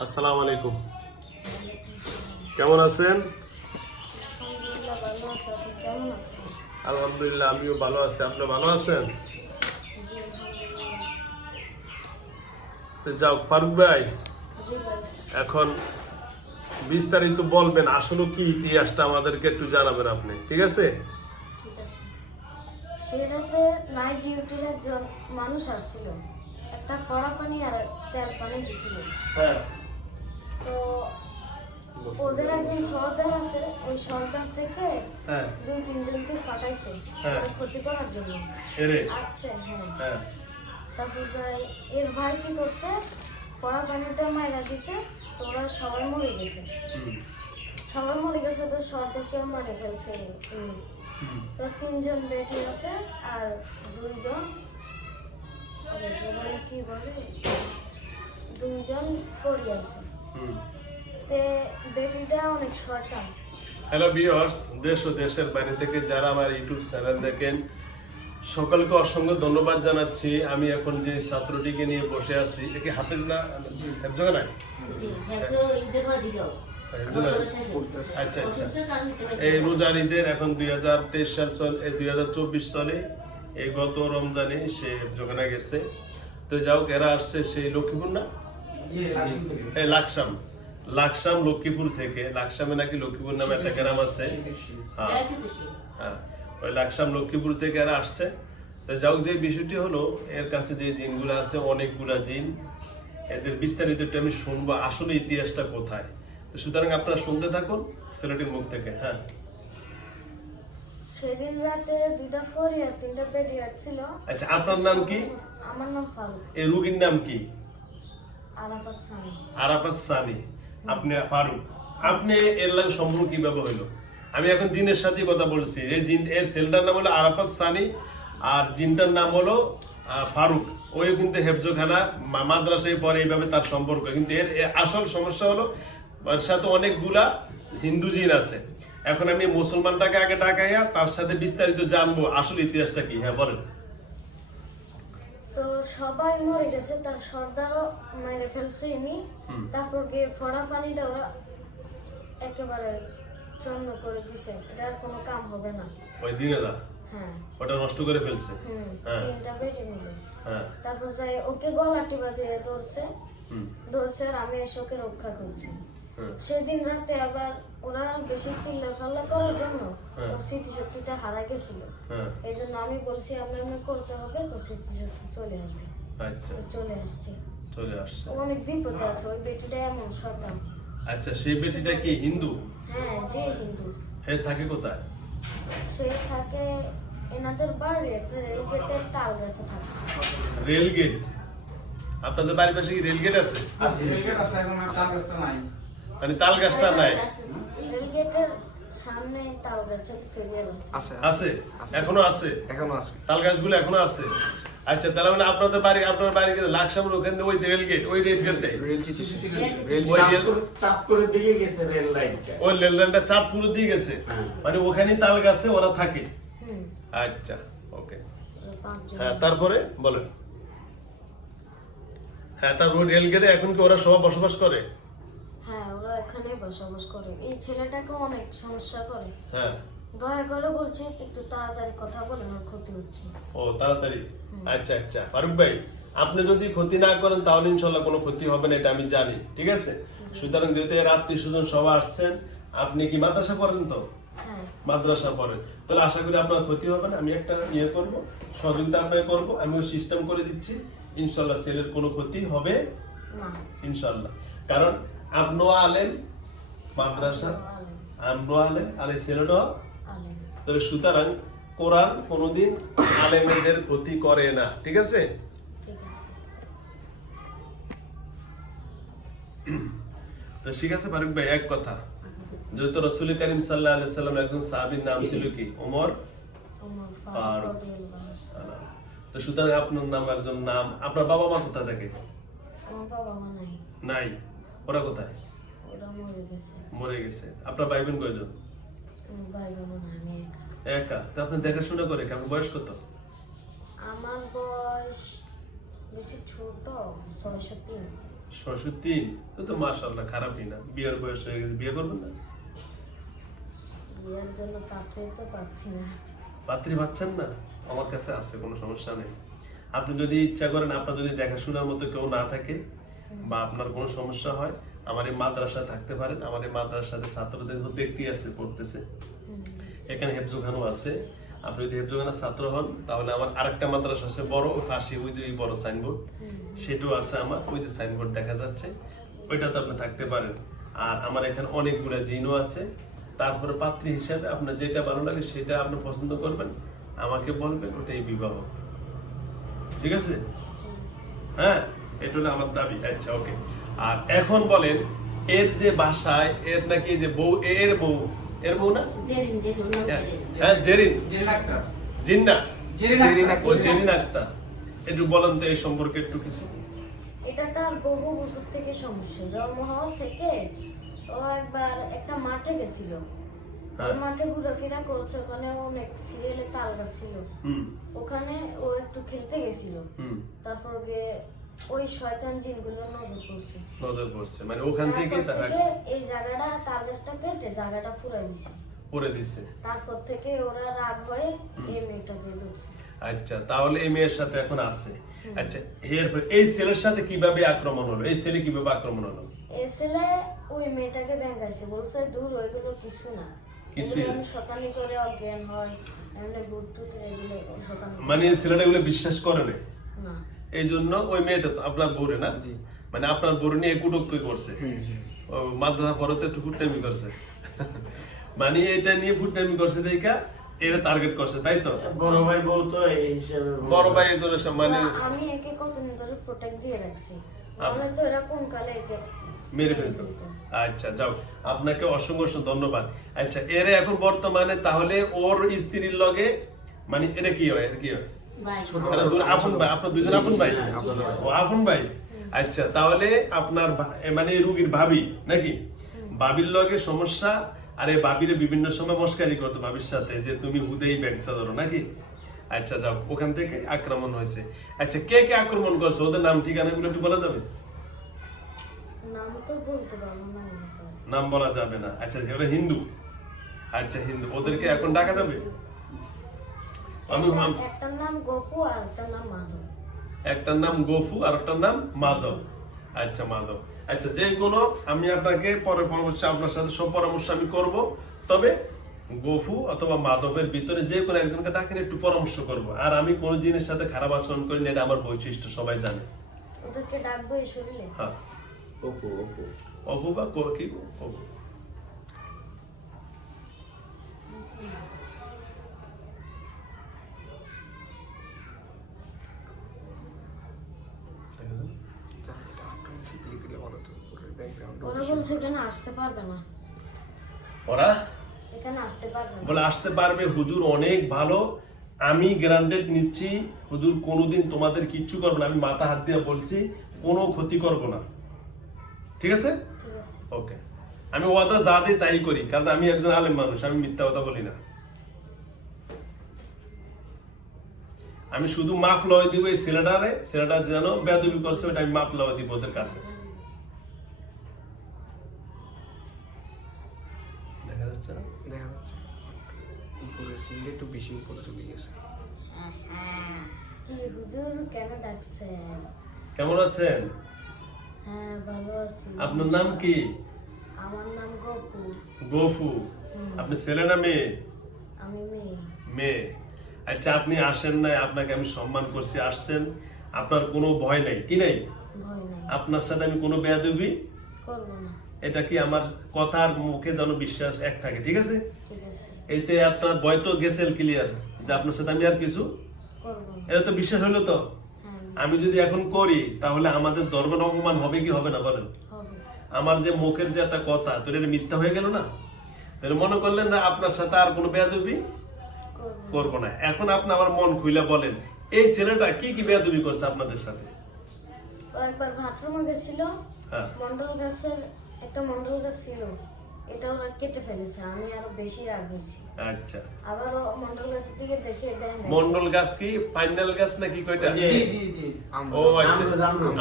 আসসালামু আলাইকুম। কেমন আছেন? আলহামদুলিল্লাহ আমিও ভালো আছি। আপনি ভালো আছেন? তো যাও ফারুক ভাই। এখন বিস্তারিত বলবেন আসলে কি ইতিহাসটা আমাদেরকে একটু জানাবেন আপনি ঠিক আছে? রাতে নাইট ডিউটির একজন মানুষ আসছিল। একটা কড়া পানি আর তেল পানি দিছিল। হ্যাঁ। তো ওদের একজন সর্দার আছে ওই সর্দার থেকে হ্যাঁ। দুই তিনজনকে পাঠাইছে হ্যাঁ। ক্ষতি করার জন্য। আচ্ছা হ্যাঁ। হ্যাঁ। তারপর এর ভাই কি করছে কড়া পানিটা মাইরা দিছে তো ওরা সবাই মরে গেছে। সবাই মরে গেছে তো সর্দারকে মারে ফেলছে হুম, তো তিনজন বেটি আছে আর দুইজন কি বলে? দুইজন পড়ি আছে। হ্যালো ভিউয়ার্স দেশ ও দেশের বাইরে থেকে যারা আমার ইউটিউব চ্যানেল দেখেন সকলকে অসংখ্য ধন্যবাদ জানাচ্ছি। আমি এখন যে ছাত্রটিকে নিয়ে বসে আছি একে হাফেজ না? হেফজো না? আচ্ছা আচ্ছা। এই রোজার ঈদের এখন দুই হাজার তেইশ সাল চল দুই হাজার চব্বিশ সালে এই গত রমজানে সে জোখানে গেছে। তো যাও এরা আসছে সেই লক্ষ্মীপুর না? লাকসাম লাকসাম। লক্ষ্মীপুর থেকে। লাকসামে নাকি লক্ষ্মীপুর নামে একটা গ্রাম আছে। হ্যাঁ। হ্যাঁ ওই লাকসাম লক্ষ্মীপুর থেকে এরা আসছে। তো যাও যে বিষয়টি হলো এর কাছে যে জিনগুলো আছে অনেকগুলা জিন। এদের বিস্তারিত আমি শুনব আসলে ইতিহাসটা কোথায়। তো সুতরাং আপনারা শুনতে থাকুন ছেলেটির মুখ থেকে। হ্যাঁ। সেদিন রাতে দুইটা তিনটা ছিল। আচ্ছা আপনার নাম কি? আমার নাম ফারুক। এই রুগীর নাম কি? আরাফাত সানি। আপনি ফারুক। আপনি এর লাগে সম্পর্ক কীভাবে হইল? আমি এখন সাথে কথা বলছি। এই এর সেলটার নাম হলো আরাফাত সানি আর জিনটার নাম হলো ফারুক। ওই কিন্তু হেফজোখানা মাদ্রাসায় পরে এইভাবে তার সম্পর্ক। কিন্তু এর এর আসল সমস্যা হলো ওর সাথে অনেকগুলা হিন্দু জিন আছে। এখন আমি মুসলমানটাকে আগে ডাকাইয়া তার সাথে বিস্তারিত জানব। আসল ইতিহাসটা কি? হ্যাঁ বলেন। সবাই মরে গেছে তার সর্দারও মেরে ফেলছে ইনি। তারপর গিয়ে ফড়া পানিটা ওরা একেবারে চন্ন করে দিছে। এটা আর কোনো কাম হবে না। ওই জিনেরা হ্যাঁ। ওটা নষ্ট করে ফেলছে? হ্যাঁ। তিনটা বেটে মিলে হ্যাঁ। তারপর যাই ওকে গলা টিপা দিয়ে ধরছে। হুম। ধরছে আর আমি এসে ওকে রক্ষা করছি। হ্যাঁ। সেদিন রাতে আবার ওরা বেশি চিল্লা ফাল্লা করার জন্য হ্যাঁ। ওর স্মৃতি শক্তিটা হারা গেছিল। হ্যাঁ। এই জন্য আমি বলছি আমরা এমনি করতে হবে তো স্মৃতি শক্তি চলে আসবে। আচ্ছা। চলে আসছে। চলে আসছে। ও অনেক বিপদে আছে ওই বেটিটা এমন আচ্ছা সেই বেটিটা কি হিন্দু? হ্যাঁ যে হিন্দু। হে থাকে কোথায়? সে থাকে এনাদের বাড়ি একটা রেল গেটের তাল গাছে থাকে। রেল গেট আপনাদের বাড়ির পাশে কি রেল গেট আছে? আছে রেলগেট আছে এখন আর চার রাস্তা নাই। মানে তাল গাছটা নাই? রেল সামনে তাল গাছের সিরিয়াল আছে আছে। আছে? এখনও আছে? এখনও আছে। তাল গাছগুলো এখনও আছে? আচ্ছা তাহলে মানে আপনাদের বাড়ি আপনার বাড়ি কিন্তু লাকসামের ওখানে ওই রেল গেট ওই রেল গেটটাই রেল চিঠি রেল ওই চিঠি রেল- চাঁদপুরের দিকে গেছে রেল লাইনটা ওই রেল লাইনটা চাঁদপুর দিয়ে গেছে? হ্যাঁ। মানে ওখানেই তাল গাছে ওরা থাকে? আচ্ছা ওকে হ্যাঁ তারপরে বলেন। হ্যাঁ তারপর রেল গেটে এখন কি ওরা সব বসবাস করে? হ্যাঁ ওরা এখানে বসবাস করে। এই ছেলেটাকে অনেক সমস্যা করে। হ্যাঁ। দয়া করে বলছি একটু তাড়াতাড়ি কথা বলেন ওর ক্ষতি হচ্ছে। ও তাড়াতাড়ি? আচ্ছা আচ্ছা। ফারুক ভাই আপনি যদি ক্ষতি না করেন তাহলে ইনশাল্লাহ কোনো ক্ষতি হবে না এটা আমি জানি ঠিক আছে? সুতরাং যেহেতু এর আত্মীয় স্বজন সবাই আসছেন আপনি কি মাদ্রাসা পড়েন তো? হ্যাঁ। মাদ্রাসা পড়েন। তাহলে আশা করি আপনার ক্ষতি হবে না আমি একটা ইয়ে করব সহযোগিতা আপনাকে করব আমিও সিস্টেম করে দিচ্ছি ইনশাল্লাহ সেলের কোনো ক্ষতি হবে ইনশাল্লাহ। কারণ মাদ্রাসা আলেম আমরাও আলেন আর এই ছেলেটাও আলেম তাহলে সুতরাং কোরআন কোনোদিন আলেমেদের ক্ষতি করে না ঠিক আছে? ঠিক আছে। তো ঠিক আছে ফারুক ভাই এক কথা। যেহেতু রসুল করিম সাল্লাহ সাল্লাম একজন সাহাবীর নাম ছিল কি? ওমর? ফারুক। ফারুক। তো সুতরাং আপনার নাম একজন নাম আপনার বাবা মা কোথা থাকে? আমার নাই। ওরা কোথায়? ওরা মরে গেছে। মরে গেছে। আপনার ভাই বোন কয়জন ভাই বোন আমি একা। একা? তো আপনি দেখাশোনা করে আপনার বয়স কত? আমার বয়স বেশি ছোট ছয়শো তিন। শ্বশুর তিন? তো তো মাশাল্লাহ খারাপই না। বিয়ের বয়স হয়ে গেছে বিয়ে করবেন না? বিয়ের জন্য পাত্রই তো পাচ্ছি না। পাত্রী পাচ্ছেন না? আমার কাছে আছে কোনো সমস্যা নেই। আপনি যদি ইচ্ছা করেন আপনার যদি দেখাশোনার মতো কেউ না থাকে বা আপনার কোনো সমস্যা হয়, আমার এই মাদ্রাসা থাকতে পারেন, আমার এই মাদ্রাসাতে ছাত্রদের দেখতে আছে, পড়তেছে। এখানে হেফজোখানো আছে। আপনি যদি হেফজোখানার ছাত্র হন, তাহলে আমার আরেকটা মাদ্রাসা আছে, বড় পাশে ওই যে বড় সাইনবোর্ড। সেটাও আছে আমার, ওই যে সাইনবোর্ড দেখা যাচ্ছে। ওইটাতে আপনি থাকতে পারেন। আর আমার এখানে অনেকগুলো জিনও আছে। তারপরে পাত্রী হিসাবে আপনার যেটা ভালো লাগে, সেটা আপনি পছন্দ করবেন। আমাকে বলবেন, ওটাই বিবাহ। ঠিক আছে? হ্যাঁ? এটা হলো আমার দাবি। আচ্ছা ওকে আর এখন বলেন এর যে বাসায় এর নাকি যে বউ এর বউ এর বউ না? জেরিন জেরিন নাম হ্যাঁ, জেরিন। হ্যাঁ জিন্না? ও জেরিন আক্তার। একটু বলেন তো এই সম্পর্কে একটু কিছু। এটা তার বহু বছর থেকে সমস্যা। জন্ম হওয়ার থেকে ও একবার একটা মাঠে গেছিল। হ্যাঁ। মাঠে ঘোরাফেরা করছে ওখানে অনেক সিরিয়ালে তাল গাছ ছিল। হুম। ওখানে ও একটু খেলতে গেছিল। তারপর গিয়ে ওই শয়তান জিনগুলো নজর পড়ছে। নজর পড়ছে। মানে ওখান থেকে তারা এই জায়গাটা কেটে জায়গাটা ফুরাই দিছে। করে দিচ্ছে তারপর থেকে ওরা রাগ হয়ে এই মেয়েটাকে ধরছে। আচ্ছা তাহলে এই মেয়ের সাথে এখন আছে। আচ্ছা এরপর এই ছেলের সাথে কীভাবে আক্রমণ হলো? এই ছেলে কীভাবে আক্রমণ হলো? এই ছেলে ওই মেয়েটাকে ব্যাঙ্গাইছে বলছে দূর ওইগুলো কিছু না। শতানি করে অজ্ঞান হয়। মানে ছেলেটা এগুলো বিশ্বাস করে না। এই জন্য ওই মেয়েটা তো আপনার বোরে না? মানে আপনার বোরে নিয়ে কুটুক্কি করছে। মাদ্রাসা পড়াতে একটু ফুটটামি করছে। মানে এটা নিয়ে ফুটটামি করছে দেখা এর টার্গেট করছে তাই তো? বড় ভাই বউ তো এই হিসাবে বড় ভাই। ধরে মানে আমি একে কতদিন ধরে প্রোটেক্ট দিয়ে রাখছি? তো এরা কোন কালে একে মেরে ফেলতো। আচ্ছা যাও। আপনাকে অসংখ্য অসংখ্য ধন্যবাদ। আচ্ছা এর এখন বর্তমানে তাহলে ওর স্ত্রীর লগে মানে এটা কি হয়? এটা কি হয়? ভাই। এটা দুই- আপন ভাই আপনার দুজন আপন ভাই? ও আপন ভাই? আচ্ছা তাহলে আপনার মানে রুগীর ভাবি নাকি? ভাবির লগে সমস্যা আর এই ভাবির বিভিন্ন সময় মস্কারি করতো ভাবির সাথে যে তুমি হুদেই ব্যবসা ধরো নাকি? আচ্ছা যাও ওখান থেকে আক্রমণ হয়েছে। আচ্ছা কে কে আক্রমণ করছে? ওদের নাম ঠিকানা গুলো একটু বলা যাবে নাম তো বলতে পারব না হয়। নাম বলা যাবে না। আচ্ছা হিন্দু। আচ্ছা হিন্দু। ওদেরকে এখন ডাকা যাবে? আমি একটার নাম গপু আর একটার নাম মাধব। একটার নাম গফু আর একটার নাম মাধব। আচ্ছা মাধব। আচ্ছা যে কোনো আমি আপনাকে পরে পরামর্শ আপনার সাথে সব পরামর্শ আমি করব। তবে গফু অথবা মাধবের ভিতরে যে কোনো একজনকে ডাকেন একটু পরামর্শ করব। আর আমি কোন জিনিসের সাথে খারাপ আচরণ করি না এটা আমার বৈশিষ্ট্য সবাই জানে। ওদেরকে ডাকবো এই শরীরে? হ্যাঁ। অপু অপু। অপু বা ক- কি অপু ওরা বলছে এখানে আসতে পারবে না। ওরা? এখানে আসতে পারবে বলে আসতে পারবে হুজুর অনেক ভালো। আমি গ্রান্টেড নিচ্ছি। হুজুর কোনোদিন তোমাদের কিচ্ছু করব না। আমি মাথা হাত দিয়ে বলছি কোনো ক্ষতি করব না। ঠিক আছে? ওকে। আমি ওয়াদা যা দিই তাই করি। কারণ আমি একজন আলেম মানুষ আমি মিথ্যা কথা বলি না। আমি শুধু মাফ লয় দিব এই ছেলেটারে। ছেলেটা যেন বেদবি করছে ওটা আমি মাফ লয় দিব ওদের কাছে। উপরে একটু বেশি উপরে চলে গেছে। কি হুজুর কেন ডাকছেন? কেমন আছেন? হ্যাঁ ভালো আছি। আপনার নাম কি? আমার নাম গপু গফু আপনি ছেলে না মেয়ে? আমি মেয়ে। মেয়ে। আচ্ছা আপনি আসেন নাই আপনাকে আমি সম্মান করছি আসছেন। আপনার কোনো ভয় নাই কি নাই। আপনার সাথে আমি কোনো বেয়াদবি? করব না। এটা কি আমার কথার মুখে যেন বিশ্বাস এক থাকে ঠিক আছে? ঠিক আছে। এতে আপনার বয় তো গেছে ক্লিয়ার যে আপনার সাথে আমি আর কিছু এটা তো বিশ্বাস হলো তো? হ্যাঁ। আমি যদি এখন করি তাহলে আমাদের দরবার অপমান হবে কি হবে না বলেন? আমার যে মুখের যে একটা কথা তো এটা মিথ্যা হয়ে গেল না? তাহলে মনে করলেন না আপনার সাথে আর কোনো বেয়াদবি? করব না। এখন আপনি আমার মন খুইলা বলেন এই ছেলেটা কি কি বেয়াদবি করছে আপনাদের সাথে? একবার বাথরুমে গেছিল হ্যাঁ। মন্ডল গাছের একটা মন্ডল গাছ ছিল। এটা ওরা কেটে ফেলেছে আমি আরও বেশি রাগ হয়েছি। আচ্ছা। আবার মন্ডল গাছের দিকে দেখে মন্ডল গাছ কি? ফাইনাল গাছ নাকি কয়টা? জি জি জি ও আচ্ছা।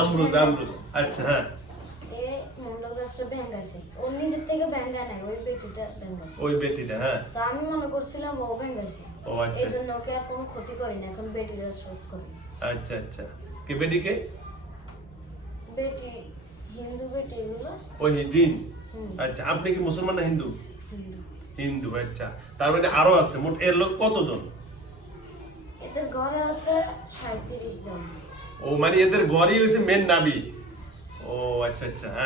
আমরুজ, আমরুজ। আচ্ছা হ্যাঁ। ওই বেটিটা ওই বেটিটা হ্যাঁ। তো আমি মনে করছিলাম ও ও আচ্ছা। এই জন্য ওকে আর কোনো ক্ষতি করি না এখন বেটিরা শোধ করি আচ্ছা আচ্ছা। কে বেটিকে? বেটি হিন্দু বেটি এগুলো। ওই জিন হুম। আচ্ছা আপনি কি মুসলমান না হিন্দু? হিন্দু। আচ্ছা। তার মানে আরও আছে মোট এর লোক কতজন? এদের ঘরে আছে সাঁত্রিশ জন। ও মানে এদের গড়ে হয়েছে মেন নাবি। ও আচ্ছা আচ্ছা হ্যাঁ।